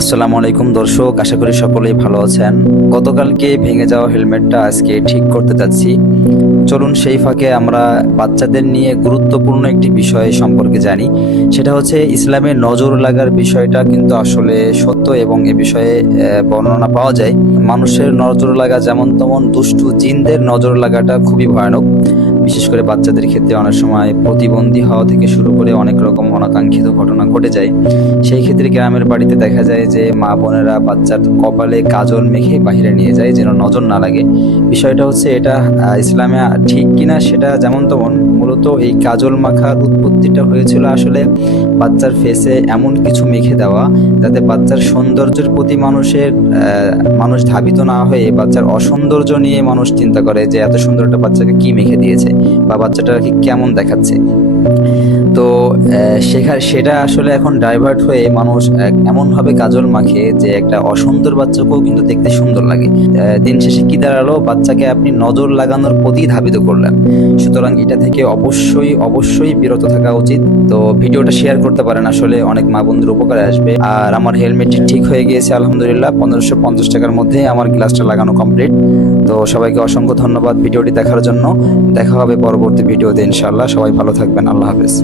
আসসালামু আলাইকুম দর্শক, আশা করি সকলেই ভালো আছেন। গতকালকে ভেঙে যাওয়া হেলমেটটা আজকে ঠিক করতে যাচ্ছি। চলুন সেই ফাঁকে আমরা বাচ্চাদের নিয়ে গুরুত্বপূর্ণ একটি বিষয় সম্পর্কে জানি। সেটা হচ্ছে ইসলামে নজর লাগার বিষয়টা কিন্তু আসলে সত্য এবং এ বিষয়ে বর্ণনা পাওয়া যায়। মানুষের নজর লাগা যেমন তেমন দুষ্টু জিনদের নজর লাগাটা খুবই ভয়ানক। বিশেষ করে বাচ্চাদের ক্ষেত্রে অনেক সময় প্রতিবন্ধী হওয়া থেকে শুরু করে অনেক রকম অনাকাঙ্ক্ষিত ঘটনা ঘটে যায়। সেই ক্ষেত্রে গ্রামের বাড়িতে দেখা যায় যে মা বোনেরা বাচ্চার কপালে কাজল মেখে বাহিরে নিয়ে যায় যেন নজর না লাগে। বিষয়টা হচ্ছে এটা ইসলামে ঠিক কিনা সেটা যেমন তেমন, মূলত এই কাজল মাখার উৎপত্তিটা হয়েছিল আসলে বাচ্চার ফেসে এমন কিছু মেখে দেওয়া যাতে বাচ্চার সৌন্দর্যের প্রতি মানুষ ধাবিত না হয়ে বাচ্চার অসৌন্দর্য নিয়ে মানুষ চিন্তা করে যে এত সুন্দর একটা বাচ্চাকে কি মেখে দিয়েছে বা বাচ্চাটা কি কেমন দেখাচ্ছে। তো সেটা আসলে এখন ডাইভার্ট হয়ে মানুষ এমনভাবে কাজল মাখে যে একটা অসুন্দর বাচ্চাকেও কিন্তু দেখতে সুন্দর লাগে। দিন শেষে কি দাঁড়ালো, বাচ্চাকে আপনি নজর লাগানোর প্রতি ধাবিত করলেন। সুতরাং এটা থেকে অবশ্যই অবশ্যই বিরত থাকা উচিত। তো ভিডিওটা শেয়ার করতে পারেন, আসলে অনেক মা বন্ধুর উপকারে আসবে। আর আমার হেলমেটটি ঠিক হয়ে গিয়েছে আলহামদুলিল্লাহ, 1550 টাকার মধ্যে আমার গ্লাসটা লাগানো কমপ্লিট। তো সবাইকে অসংখ্য ধন্যবাদ ভিডিওটি দেখার জন্য। দেখা হবে পরবর্তী ভিডিওতে ইনশাআল্লাহ। সবাই ভালো থাকবেন, আল্লাহ হাফেজ।